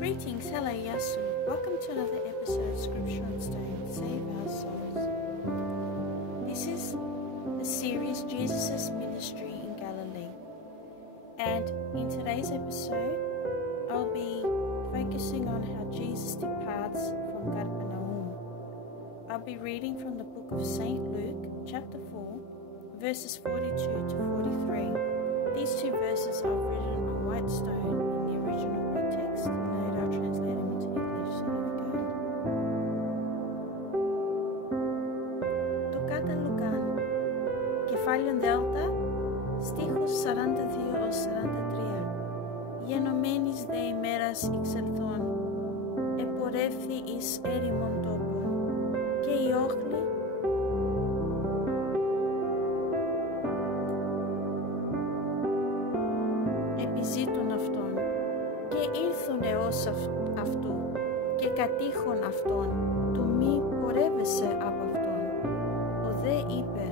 Greetings, hello Yasu. Welcome to another episode of Scripture on Stone, Save Our Souls. This is the series Jesus' Ministry in Galilee. And in today's episode, I'll be focusing on how Jesus departs from Capernaum. I'll be reading from the book of St. Luke, chapter 4, verses 42 to 43. These two verses are written on white stone in the original Greek text, and later I'll translate them into English, so here we go. Το Κάτα Λουκάν, κεφάλαιο Δέλτα, στίχους 42 ως 43. Γενομένης δε ημέρας εξελθών, επορεύθη εις έρημον τόπον, και οι όχλοι επιζήτουν αυτόν, και ήλθουνε ως αυτού, και κατήχον αυτόν, του μη πορεύεσαι από αυτόν. Ο δε είπε,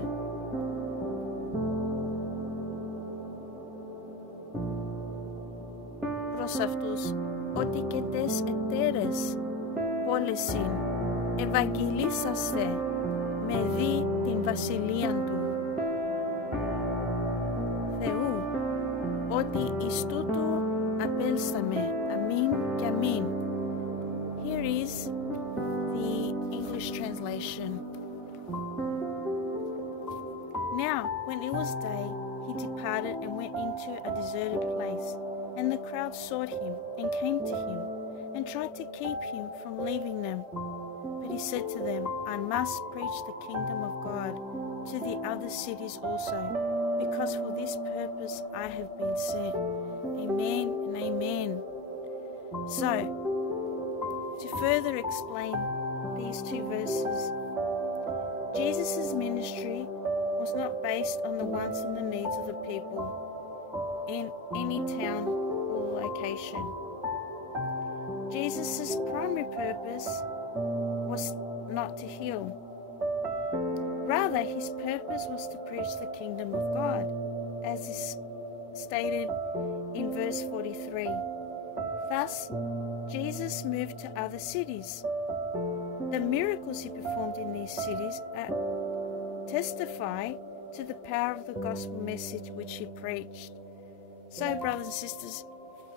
προς αυτούς, ότι και τες εταίρες πόλεσιν, ευαγγελίσαστε με δι την βασιλείαν του Θεού, ότι εις τούτο απέλσταμε. Αμήν και αμήν. Here is the English translation. Now, when it was day, he departed and went into a deserted place, and the crowd sought him and came to him and tried to keep him from leaving them. But he said to them, I must preach the kingdom of God to the other cities also, because for this purpose I have been sent. Amen and amen. So, to further explain these two verses, Jesus' ministry was not based on the wants and the needs of the people in any town or location. Jesus' primary purpose was not to heal. Rather, his purpose was to preach the kingdom of God, as is stated in verse 43. Thus, Jesus moved to other cities. The miracles he performed in these cities testify to the power of the gospel message which he preached. So, brothers and sisters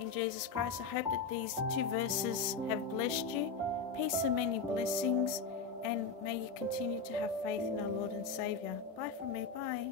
in Jesus Christ, I hope that these two verses have blessed you. Peace and many blessings, and may you continue to have faith in our Lord and Saviour. Bye from me. Bye.